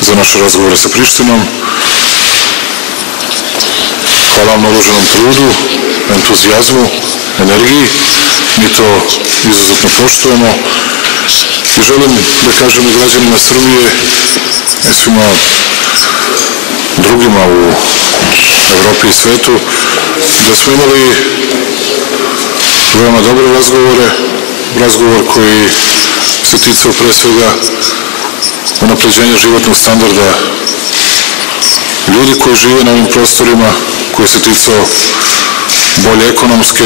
za naše razgovore sa Prištinom. Hvala vam na uloženom trudu, entuzijazmu, energiji. Mi to izuzetno poštujemo i želim da kažem i građanima Srbije i svima drugima u Evropi i svetu da smo imali veoma dobre razgovore, razgovor koji se ticao pre svega unapređenja životnog standarda ljudi koji žive na ovim prostorima, koji se ticao bolje ekonomske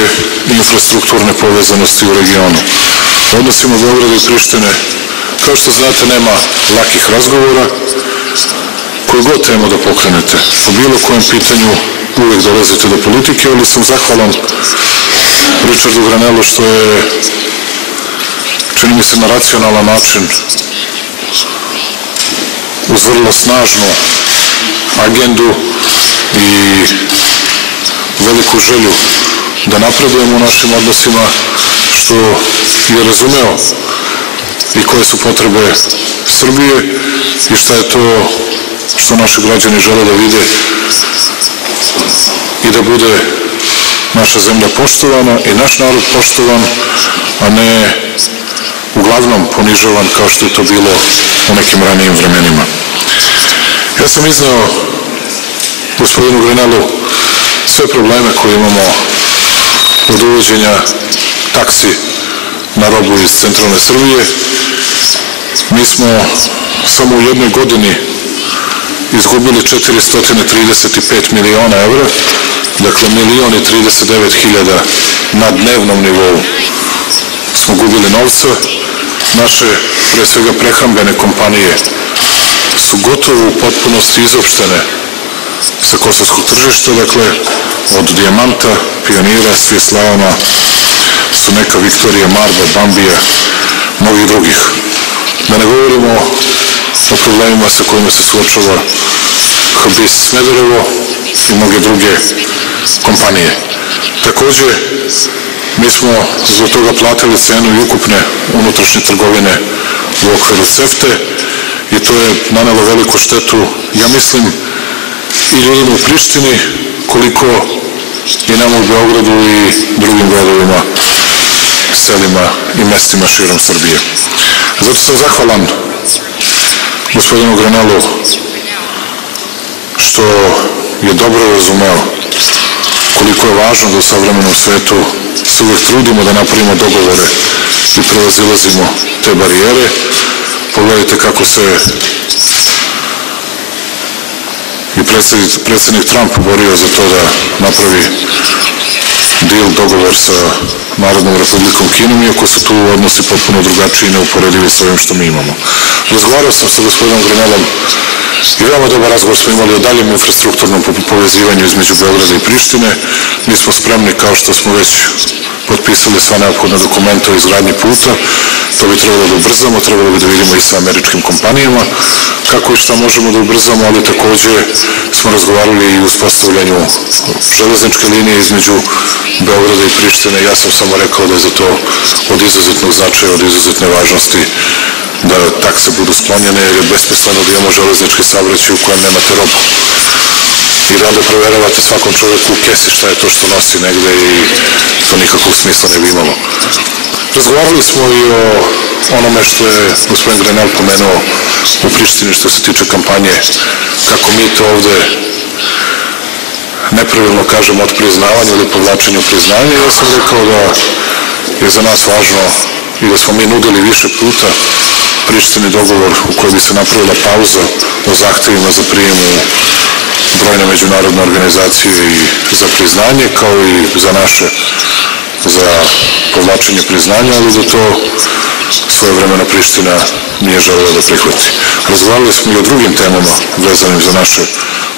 i infrastrukturne povezanosti u regionu. U odnosima Beograda i Prištine, kao što znate, nema lakih razgovora. Koju god temu da pokrenete, po bilo kojem pitanju uvek dolazite do politike, ali sam zahvalan Richardu Grenelu što je, čini mi se, na racionalan način uz vrlo snažnu agendu i veliku želju da napredujemo u našim odnosima, što je razumeo i koje su potrebe Srbije i šta je to što naši građani žele da vide i da bude naša zemlja poštovana i naš narod poštovan, a ne uglavnom ponižavan kao što je to bilo u nekim ranijim vremenima. Ja sam izneo gospodinu Grenelu sve probleme koje imamo od uvođenja taksi na robu iz centralne Srbije. Mi smo samo u jednoj godini izgubili 435 miliona evra, dakle 1.039.000 na dnevnom nivou smo gubili novca. Naše, pre svega, prehrambene kompanije su gotovo u potpunosti izopštene sa kosovskog tržišta, dakle od Dijamanta, Pionira, Svjeslavama, Suneka, Viktorija, Marba, Bambija, mnogih drugih. Da ne govorimo o problemima sa kojima se suočava Habis Smederevo i mnoge druge kompanije. Takođe, mi smo zbog toga platili cenu i ukupne unutrašnje trgovine u okviru CEFTE i to je nanelo veliku štetu, ja mislim, i ljudima u Prištini, koliko i nama u Beogradu i drugim gradovima, selima i mestima širom Srbije. Zato sam zahvalan gospodinu Grenelu što je dobro razumeo koliko je važno da u savremenom svetu se uvek trudimo da napravimo dogovore i prevazilazimo te barijere. Pogledajte kako se i predsednik Trump borio za to da napravi deal, dogovor sa Narodnom Republikom Kinom, iako su tu odnosi potpuno drugačiji i neuporedivi sa ovim što mi imamo. Razgovarao sam sa gospodinom Grenelom i veoma dobar razgovor smo imali o daljem infrastrukturnom povezivanju između Beograda i Prištine. Mi smo spremni, kao što smo već potpisali sva neophodna dokumenta o izgradnji puta. To bi trebalo da ubrzamo, trebalo bi da vidimo i sa američkim kompanijama kako i šta možemo da ubrzamo, ali takođe smo razgovarali i o uspostavljanju železničke linije između Beograda i Prištine. Ja sam samo rekao da je za to od izuzetnog značaja, od izuzetne važnosti da takse budu sklonjene, jer je besmisleno da imamo železnički saobraćaj u kojem nemate robu. I da onda proveravate svakom čoveku u kesi šta je to što nosi negde i to nikakvog smisla ne bi imalo. Razgovarali smo i o onome što je gospodin Grenel pomenuo u Prištini što se tiče kampanje, kako mi to ovde nepravilno kažemo od priznavanja ili povlačenju priznanja. Ja sam rekao da je za nas važno i da smo mi nudili više puta Prištini dogovor u kojoj bi se napravila pauza o zahtevima za prijem u brojne međunarodne organizacije i za priznanje, kao i za naše, za povlačenje priznanja, ali da to svojevremeno Priština nije želela da prihvati. Razgovarali smo i o drugim temama vezanim za naše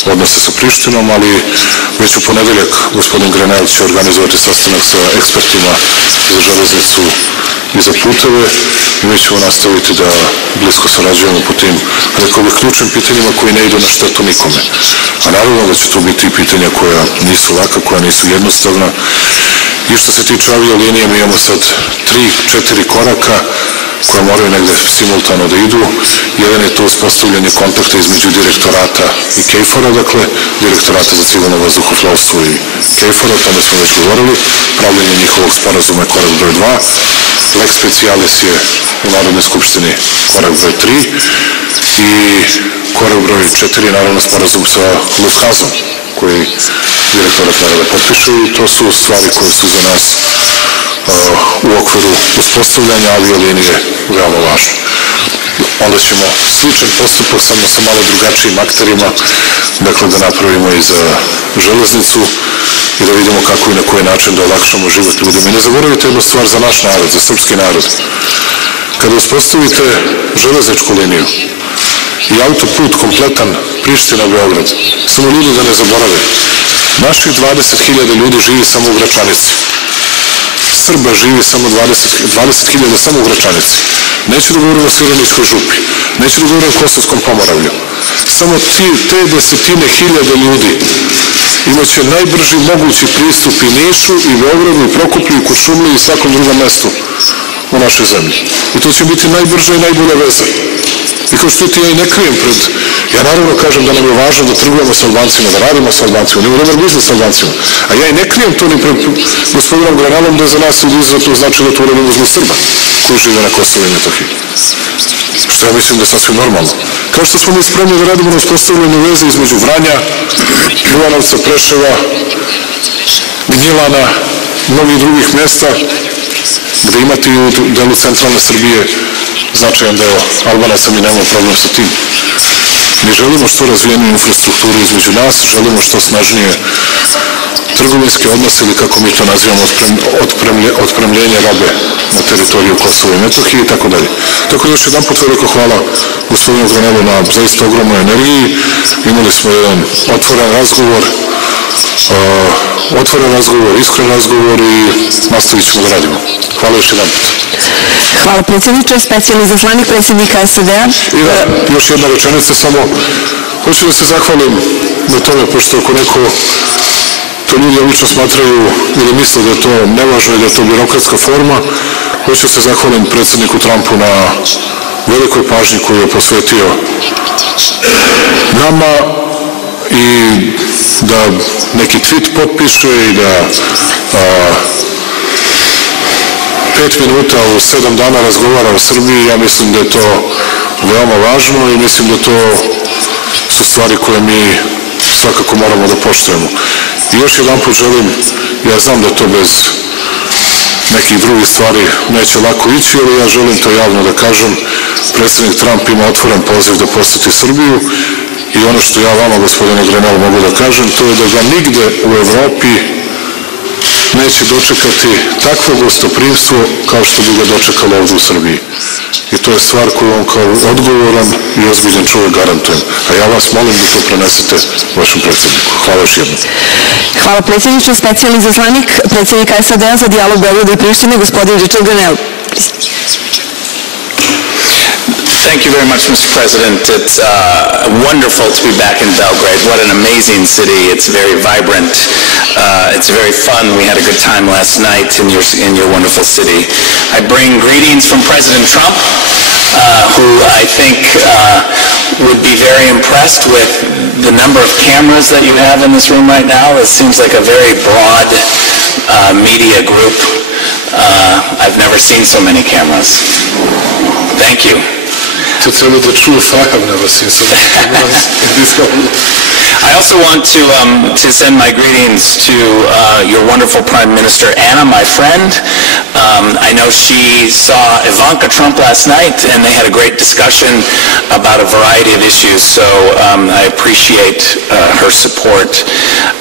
odnose sa Prištinom, ali već u ponedeljak gospodin Grenel će organizovati sastanak sa ekspertima za železnicu i za puteve i mi ćemo nastaviti da blisko sarađujemo po tim, rekao bih, ključnim pitanjima koji ne idu na štetu nikome. A naravno da će tu biti pitanja koja nisu laka, koja nisu jednostavna. I što se tiče aviolinije, mi imamo sad 3-4 koraka koje moraju negde simultano da idu. Jedan je to uspostavljanje kontakta između direktorata i KFOR-a, dakle, direktorata za civilno vazduhoplovstvo i KFOR-a, o tome smo već govorili, pravljenje njihovog sporazuma je korak broj 2, lex specialis je u Narodnoj skupštini korak broj 3 i korak broj 4 je naravno sporazum sa Lufthansom, koji direktorat mora da potpiše i to su stvari koje su za nas u okviru uspostavljanja aviolinije veoma važne. Onda ćemo sličan postupak samo sa malo drugačijim akterima, dakle da napravimo i za železnicu i da vidimo kako i na koji način da olakšamo život ljudima. I ne zaboravite jednu stvar za naš narod, za srpski narod. Kada uspostavite železničku liniju i autoput kompletan Priština-Beograd, samo ljudi da ne zaborave, naših 20.000 ljudi živi samo u Gračanici. Srba živi samo 20.000 samo u Gračanici. Neću da govorim o Sviraničkoj župi, neću da govorim o Kosovskom Pomoravlju. Samo te desetine hiljada ljudi imaće najbrži mogući pristup i Nišu, i Beogradu, i Prokuplju, i Kuršumliji, i svakom drugom mestu u našoj zemlji. I to će biti najbrža i najbolja veza. I kao što ti ja i ne krijem pred... Ja naravno kažem da nam je važno da trgujemo sa Albancima, da radimo sa Albancima, da imamo dobar biznis sa Albancima. A ja i ne krijem to ni pred gospodinom Grenelom da je za nas izuzetno znači da to uradimo zbog Srba koji žive na Kosovu i Metohiji. Što ja mislim da je sasvim normalno. Kao što smo mi spremni da radimo na uspostavljanju veze između Vranja, Bujanovca, Preševa, Gnjilana, mnogih drugih mesta, gde imate i u delu centralne Srbije značajan deo Albanaca, mi nemamo problem sa tim. Mi želimo što razvijeniju infrastrukturu između nas, želimo što snažnije trgovinske odnose ili kako mi to nazivamo otpremljenje robe na teritoriju Kosova i Metohije i tako dalje. Tako da još jedan put veliko hvala gospodinu Grenelu na zaista ogromnoj energiji. Imali smo jedan otvoren razgovor, iskren razgovor i nastavit ćemo da radimo. Hvala još jedan put. Hvala predsjedniče, specijalni izaslanik predsjednika SAD-a. I još jedna rečenica samo. Hoću da se zahvalim na tome, pošto ako neko to ljudi obično smatraju ili misle da je to nevažno i da je to birokratska forma, hoću da se zahvalim predsjedniku Trumpu na velikoj pažnji koju je posvetio nama i da neki tweet potpiše i da 5 minuta u 7 dana razgovara o Srbiji. Ja mislim da je to veoma važno i mislim da to su stvari koje mi svakako moramo da poštujemo. I još jedan put želim, ja znam da to bez nekih drugih stvari neće lako ići, ali ja želim to javno da kažem. Predsjednik Trump ima otvoren poziv da poseti Srbiju i ono što ja vama, gospodine Grenel, mogu da kažem, to je da ga nigde u Evropi neće dočekati takvo gostoprimstvo kao što bi ga dočekalo ovdje u Srbiji. I to je stvar koju vam kao odgovoran i ozbiljan čovjek garantujem. A ja vas molim da to prenesete vašem predsjedniku. Hvala još jednom. Hvala predsjedniče, specijalni izaslanik predsjednika SAD-a za dijalog Beograda i Prištine, gospodin Richard Grenel. Thank you very much, Mr. President. It's wonderful to be back in Belgrade. What an amazing city. It's very vibrant. It's very fun. We had a good time last night in your wonderful city. I bring greetings from President Trump, who I think would be very impressed with the number of cameras that you have in this room right now. It seems like a very broad media group. I've never seen so many cameras. Thank you. To tell you the truth, I have never seen so many cameras in this government. I also want to send my greetings to your wonderful Prime Minister, Anna, my friend. I know she saw Ivanka Trump last night, and they had a great discussion about a variety of issues, so I appreciate her support.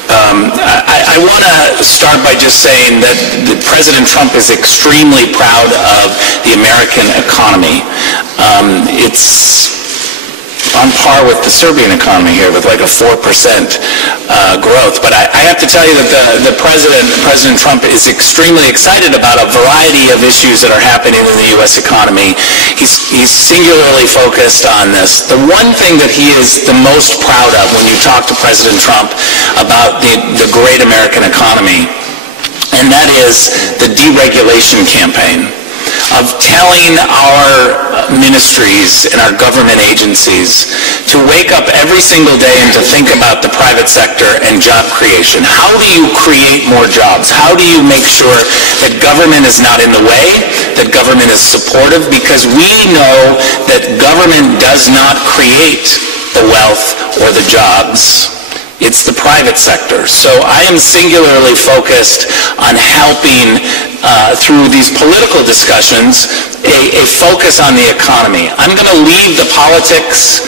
I want to start by just saying that President Trump is extremely proud of the American economy. It's on par with the Serbian economy here with like a 4% growth. But I have to tell you that the President Trump is extremely excited about a variety of issues that are happening in the U.S. economy. He's singularly focused on this. The one thing that he is the most proud of when you talk to President Trump about the great American economy, and that is the deregulation campaign. of telling our ministries and our government agencies to wake up every single day and to think about the private sector and job creation. How do you create more jobs? How do you make sure that government is not in the way, that government is supportive? Because we know that government does not create the wealth or the jobs. It's the private sector. So I am singularly focused on helping, through these political discussions, a focus on the economy. I'm going to leave the politics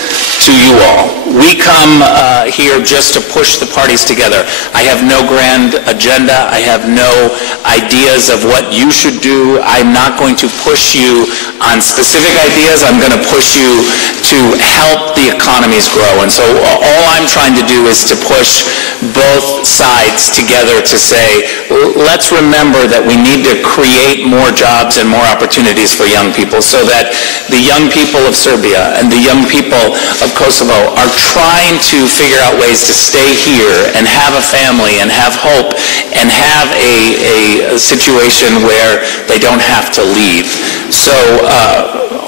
to you all. We come here just to push the parties together. I have no grand agenda. I have no ideas of what you should do. I'm not going to push you on specific ideas. I'm going to push you to help the economies grow. And so all I'm trying to do is to push both sides together to say, let's remember that we need to create more jobs and more opportunities for young people so that the young people of Serbia and the young people of Kosovo are trying to figure out ways to stay here and have a family and have hope and have a situation where they don't have to leave. So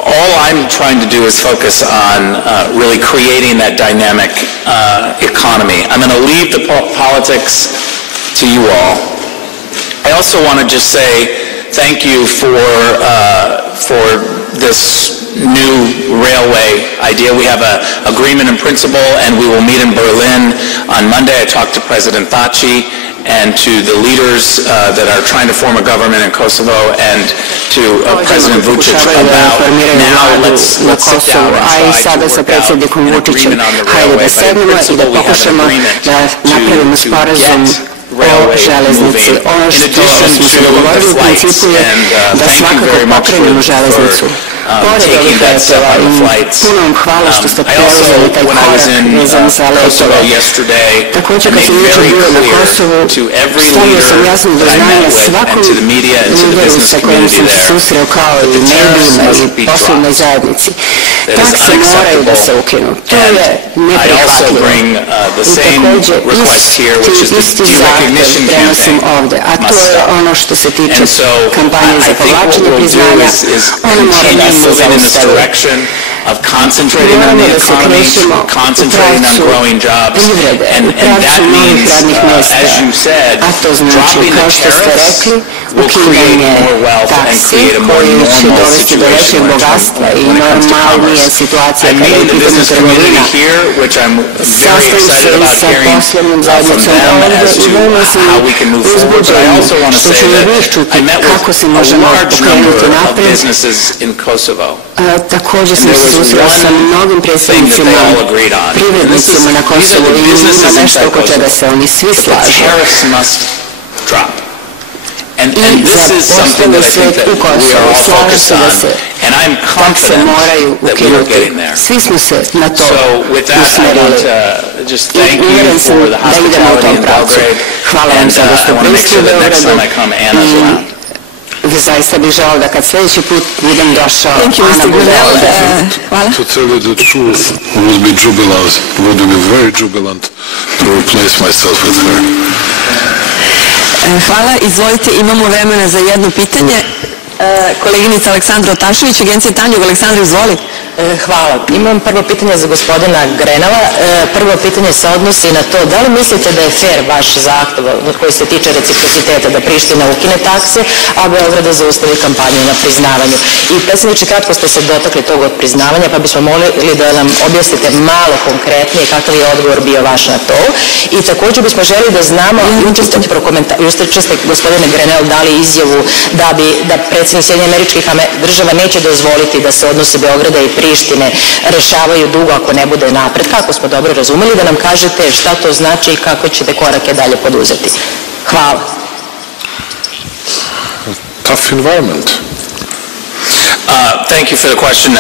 all I'm trying to do is focus on really creating that dynamic economy. I'm going to leave the politics to you all. I also want to just say thank you for this new railway idea. We have an agreement in principle, and we will meet in Berlin on Monday. I talked to President Vučić and to the leaders that are trying to form a government in Kosovo, and to President Vučić about now let's sit down and try to work out an agreement on the railway. But in principle, we have an agreement to get railway moving. In addition to the flights, and thank you very much for taking that step on the flights. I also, when I was in Kosovo yesterday, made very clear to every leader that I met with, and to the media and to the business community there, that the tariffs must be dropped. That is unacceptable. And I also bring the same request here, which is the derecognition campaign must stop. And so I think what we'll do is continue moving in this direction of concentrating on the economy, concentrating on growing jobs, and that means, as you said, dropping the tariffs will create more wealth and create a more normal situation when it comes to commerce. I'm meeting the business community here, which I'm very excited about hearing from them as to how we can move forward, but I also want to say that I met with a large number of businesses in Kosovo. Također sam se susrela sa mnogim predsjednicima privrednicima na Kosovu i ima nešto oko čega se oni svi slažu. And this is something that I think that we are all focused on, and I'm confident that we are getting there. So with that, I want to just thank you for the hospitality in Belgrade, and I want to make sure that next time I come, Anna's around. Zaista bih želao da kad sljedeći put budem došao, Ana bude ovdje. Hvala. To tell you the truth would be jubilant, would be very jubilant to replace myself with her. Hvala, izvolite, imamo vremena za jedno pitanje. Koleginica Aleksandra Otašević, Agencija Tanjug. Aleksandra, izvoli. Hvala. Imam prvo pitanje za gospodina Grenela. Prvo pitanje se odnosi na to da li mislite da je fair vaš zahtev koji se tiče reciprociteta da Priština ukine takse, a Beograd zaustavi kampanju na priznavanju. I predsjedniče, kratko ste se dotakli tog od priznavanja, pa bismo molili da nam objasnite malo konkretnije kakav je odgovor bio vaš na to. I također bismo želi da znamo, jučer ste gospodine Grenel dali izjavu da predsjednik Sjedinjenih Američkih Država neće dozvoliti da se odnosi Beograda i Prištine rešavaju dugo ako ne bude napretka, ako smo dobro razumeli, da nam kažete šta to znači i kako ćete korake dalje poduzeti. Hvala. Tough environment. Thank you for the question.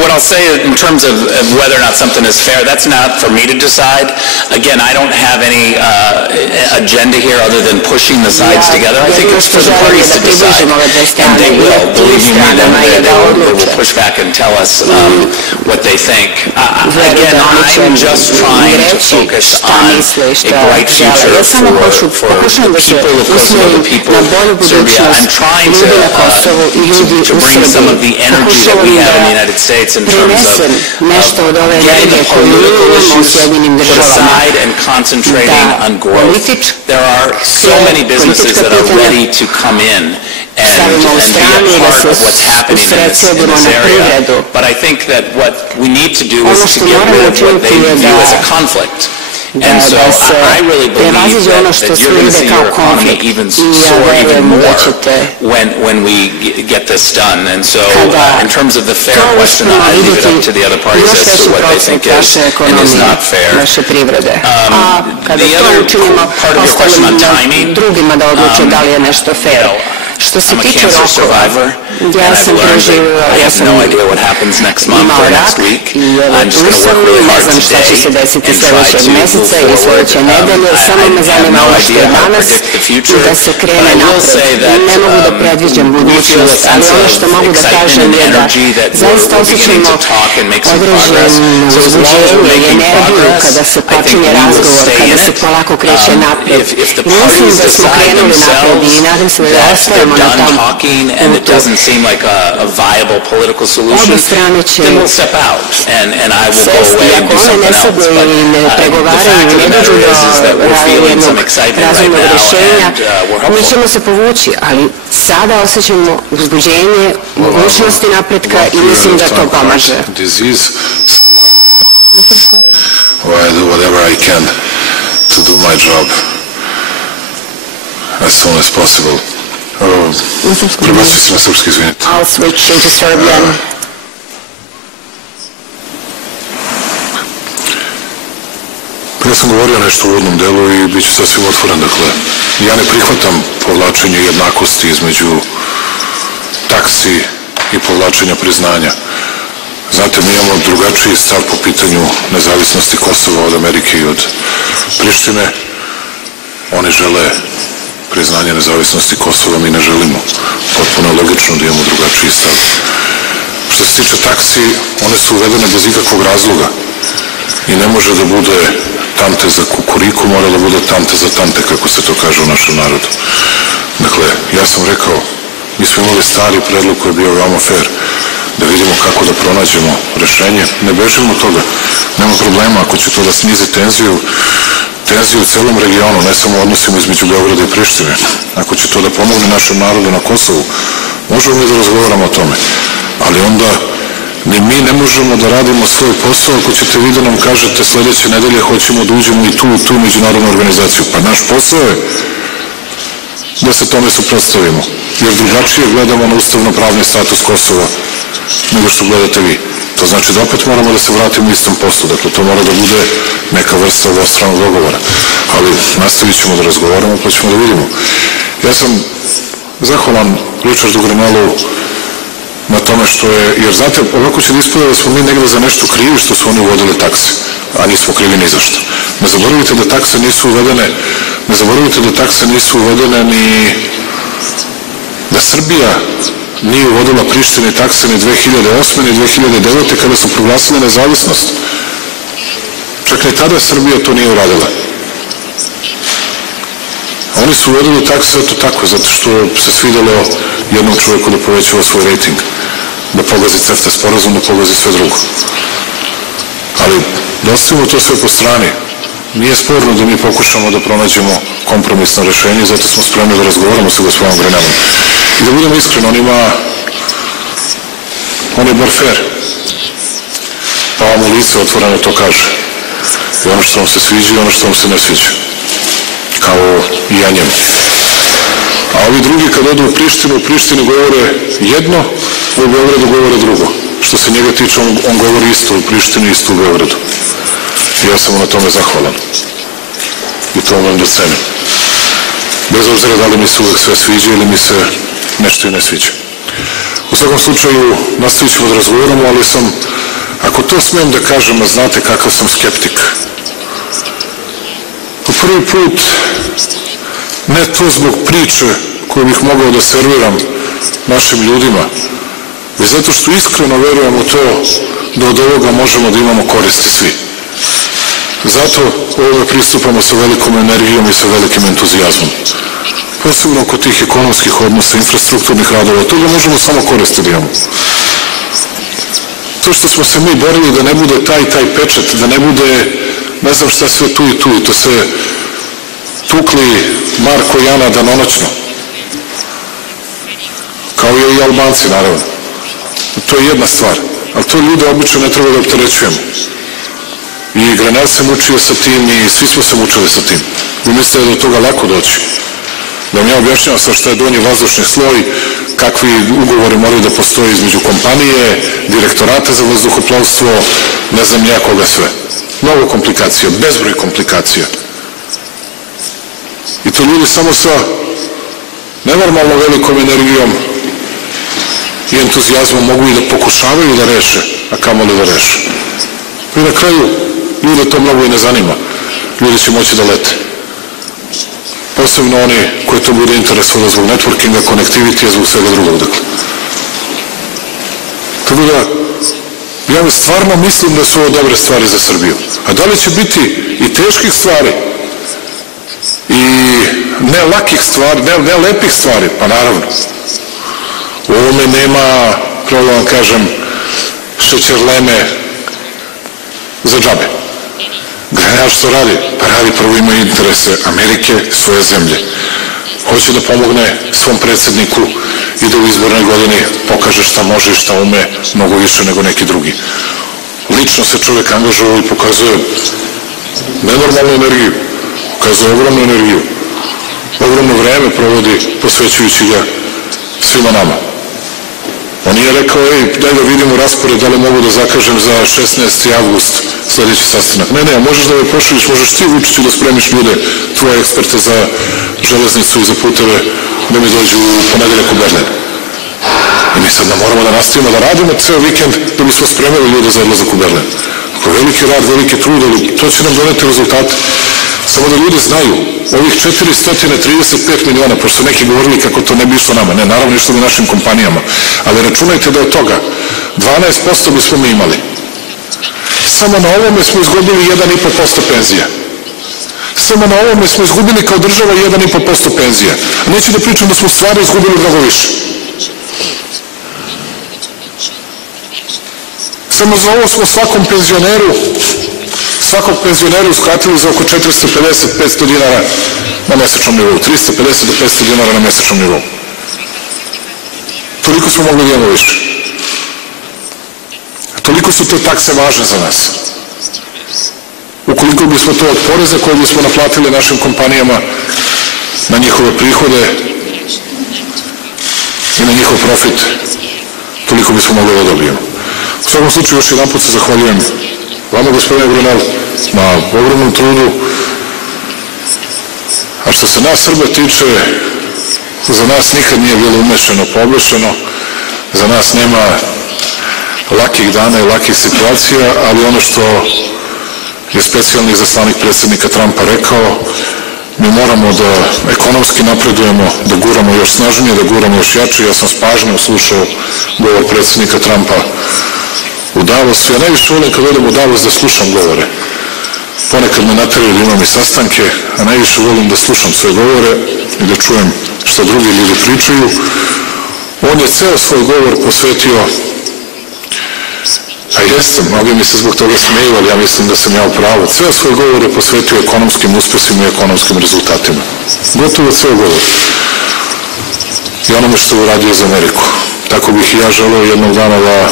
What I'll say in terms of whether or not something is fair, that's not for me to decide. Again, I don't have any agenda here other than pushing the sides together. I think it's for the parties to decide, and they will. Believe me, they will push back and tell us what they think. Again, I'm just trying to focus on a bright future for the people of Kosovo, the people of Serbia. I'm trying to bring some of the energy that we have in the United States in terms of getting the political issues put aside and concentrating on growth. There are so many businesses that are ready to come in and be a part of what's happening in this area. But I think that what we need to do is to get rid of what they view as a conflict. And so I really believe that you're going to see your economy even soar even more when we get this done. And so in terms of the fair question, I leave it up to the other parties as to what they think is and is not fair. The other part of your question on timing, Što se I'm a tiče cancer rokova, survivor, and I've learned that I have no idea what happens next month or next week. I'm just going to work really hard today and try to move forward. samo me I have zanima no ovo što je idea how to danas predict the future, i da se but krene I will say napred. that Ne mogu da predviđam we feel a budućnost, ali sense ono što of mogu da excitement kažem and je da energy that zaista we're beginning osjećamo to talk and make some progress. određeno So as long as we're uzbuđenje i making energiju progress, kada se I think počinje we will razgovor, stay kada in se it. polako kreće napred. If the Mislim parties da smo decide krenuli napred themselves i nadam se da that ostajemo they're na done tom talking and it doesn't seem like a viable political solution, then we'll step out and I will go away and do something else. But the fact of the matter is that we're feeling some excitement right now and we're mi hopeful. ćemo se povući, ali sada osjećamo uzbuđenje, mogućnosti napretka i mislim da to pomaže. I do whatever I can to do my job as soon as possible. Prebacit se na srpski, izvinite. I'll switch into Serbian. Ja sam govorio nešto u uvodnom delu i bit ću sasvim otvoren. Dakle, ja ne prihvatam povlačenje jednakosti između taksi i povlačenja priznanja. Znate, mi imamo drugačiji stav po pitanju nezavisnosti Kosova od Amerike i od Prištine. Oni žele priznanje nezavisnosti Kosova, mi ne želimo. Potpuno je logično da imamo drugačiji stav. Što se tiče taksi, one su uvedene bez ikakvog razloga i ne može da bude tante za kukuriku, mora da bude tante za tante, kako se to kaže u našem narodu. Dakle, ja sam rekao, mi smo imali stari predlog koji je bio veoma fair, da vidimo kako da pronađemo rešenje. Ne bežimo od toga, nema problema ako će to da snizi tenziju u celom regionu, ne samo odnosima između Beograda i Prištine. Ako će to da pomogne našem narodu na Kosovu, možemo mi da razgovaramo o tome. Ali onda ni mi ne možemo da radimo svoj posao ako ćete vi da nam kažete sledeće nedelje hoćemo da uđemo i tu međunarodnu organizaciju. Pa naš posao je da se tome suprotstavimo, jer drugačije gledamo na ustavno-pravni status Kosova nego što gledate vi. To znači da opet moramo da se vratimo u istom poslu. Dakle, to mora da bude neka vrsta obostranog dogovora. Ali nastavit ćemo da razgovaramo pa ćemo da vidimo. Ja sam zahvalan Richardu Grenelu na tome što je, jer znate, ovako će da ispada da smo mi negde za nešto krivi što su oni uvodili takse, a nismo krivi ni za što. Ne zaboravite da takse nisu uvedene ni da Srbija nije uvodila Prištini takse ni 2008. ni 2009. kada su proglasili nezavisnost. Čak ni tada Srbija to nije uradila. Oni su uvodili takse tako, zato što se svidelo jednom čovjeku da povećava svoj rejting, da pogazi CEFTA sporazum, da pogazi sve drugo. Ali da ostavimo to sve po strani. Nije sporno da mi pokušamo da pronađemo kompromisno rešenje, zato smo spremni da razgovaramo sa gospodinom Grenelom. I da budemo iskreni, on je bar fair. Pa vam u lice otvoreno to kaže. I ono što vam se sviđa i ono što vam se ne sviđa. Kao i ja njemu. A ovi drugi kad odu u Prištini govore jedno, u Beogradu govore drugo. Što se njega tiče, on govori isto u Prištini, isto u Beogradu. I ja sam mu na tome zahvalan. I to vam da cenim. Bez obzira da li mi se uvek sve sviđa ili mi se nešto i ne sviđa. U svakom slučaju nastavit ćemo da razgovaramo, ali sam, ako to smijem da kažem, a znate kakav sam skeptik. Po prvi put, ne to zbog priče koju bih mogao da serviram našim ljudima, već zato što iskreno verujem u to da od ovoga možemo da imamo koristi svi. Zato ovome pristupamo sa velikom energijom i sa velikim entuzijazmom. Posebno oko tih ekonomskih odnosa, infrastrukturnih radova, toga možemo samo koristi da imamo. To što smo se mi borili da ne bude taj pečat, da ne bude ne znam šta sve tu i tu, i to se tukli Marko i Ana danonoćno. Kao i Albanci, naravno. To je jedna stvar, ali to ljude obično ne treba da opterećujemo. I Grenel se mučio sa tim i svi smo se mučili sa tim. Vi mislite da je do toga lako doći? Da vam ja objašnjavam sa šta je donji vazdušni sloj, kakvi ugovori moraju da postoje između kompanije, direktorata za vazduhoplovstvo, ne znam ja koga sve. Mnogo komplikacija, bezbroj komplikacija. I to ljudi samo sa nenormalno velikom energijom i entuzijazmom mogu i da pokušavaju da reše, a kamoli da reše. I na kraju, ljude to mnogo i ne zanima. Ljudi će moći da lete. Posebno oni koji to bude interesovalo zbog networkinga, konektivitija, zbog svega drugog. Dakle. Tako da, ja stvarno mislim da su ovo dobre stvari za Srbiju. A da li će biti i teških stvari i ne lakih stvari, ne lepih stvari? Pa naravno. U ovome nema, pravo da vam kažem, šećerleme za džabe. Grenel što radi? Pa radi, prvo ima interese Amerike, svoje zemlje. Hoće da pomogne svom predsjedniku i da u izbornoj godini pokaže šta može i šta ume mnogo više nego neki drugi. Lično se čovjek angažuje i pokazuje nenormalnu energiju, pokazuje ogromnu energiju. Ogromno vreme provodi posvećujući ga svima nama. On nije rekao, daj da vidimo raspored, da li mogu da zakažem za 16. avgust sljedeći sastanak. Ne, možeš da me pošaljiš, možeš ti, Vučiću, da spremiš ljude, tvoje eksperte za železnicu i za puteve, da mi dođu u ponedeljak u Berlin. I mi sad moramo da nastavimo da radimo ceo vikend da bismo spremili ljude za odlazak u Berlin. Ako veliki rad, veliki trud, ali to će nam doneti rezultate. Samo da ljudi znaju, ovih 435 miliona, pošto su neki govorili kako to ne bi išlo nama, ne, naravno išlo bi našim kompanijama, ali računajte da od toga 12% bismo mi imali. Samo na ovome smo izgubili 1,5% penzija. Samo na ovome smo izgubili kao država 1,5% penzija. A neću da pričam da smo stvari izgubili mnogo više. Samo za ovo smo svakog penzioneru uskratili za oko 450-500 dinara na mesečnom nivou. 350 do 500 dinara na mesečnom nivou. Toliko smo mogli da imamo više. Toliko su te takse važne za nas. Ukoliko bismo to od poreza koje bismo naplatili našim kompanijama na njihove prihode i na njihov profit, toliko bismo mogli da dobijemo. U svakom slučaju još jedan put se zahvaljujem vama, gospodine Grenel, na ogromnom trudu. A što se nas Srba tiče, za nas nikad nije bilo umešeno, pooblešeno, za nas nema lakih dana i lakih situacija, ali ono što je specijalni izaslanik predsjednika Trumpa rekao, mi moramo da ekonomski napredujemo, da guramo još snažnije, da guramo još jače. Ja sam s pažnjom slušao govor predsjednika Trumpa u Davosu. Ja najviše volim kad odem u Davos da slušam govore. Ponekad me nateraju da imam i sastanke, a najviše volim da slušam sve govore i da čujem što drugi ljudi pričaju. On je ceo svoj govor posvetio, a jesam, mnogi mi se zbog toga smeju, ali ja mislim da sam ja u pravu. Ceo svoj govor je posvetio ekonomskim uspesima i ekonomskim rezultatima. Gotovo ceo govor. I onome što je uradio za Ameriku. Tako bih i ja želeo jednog dana da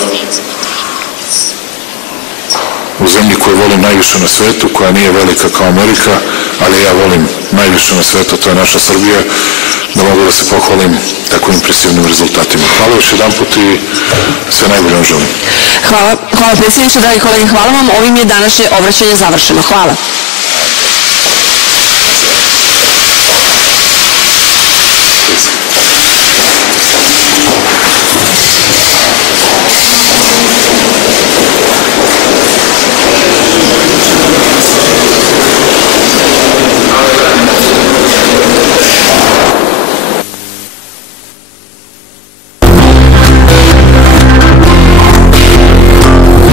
u zemlji koju volim najviše na svetu, koja nije velika kao Amerika, ali ja volim najviše na svetu, to je naša Srbija, da mogu da se pohvalim tako impresivnim rezultatima. Hvala još jedan put i sve najbolje vam želim. Hvala predsjedniče, dragi kolege, hvala vam. Ovim je današnje obraćanje završeno. Hvala.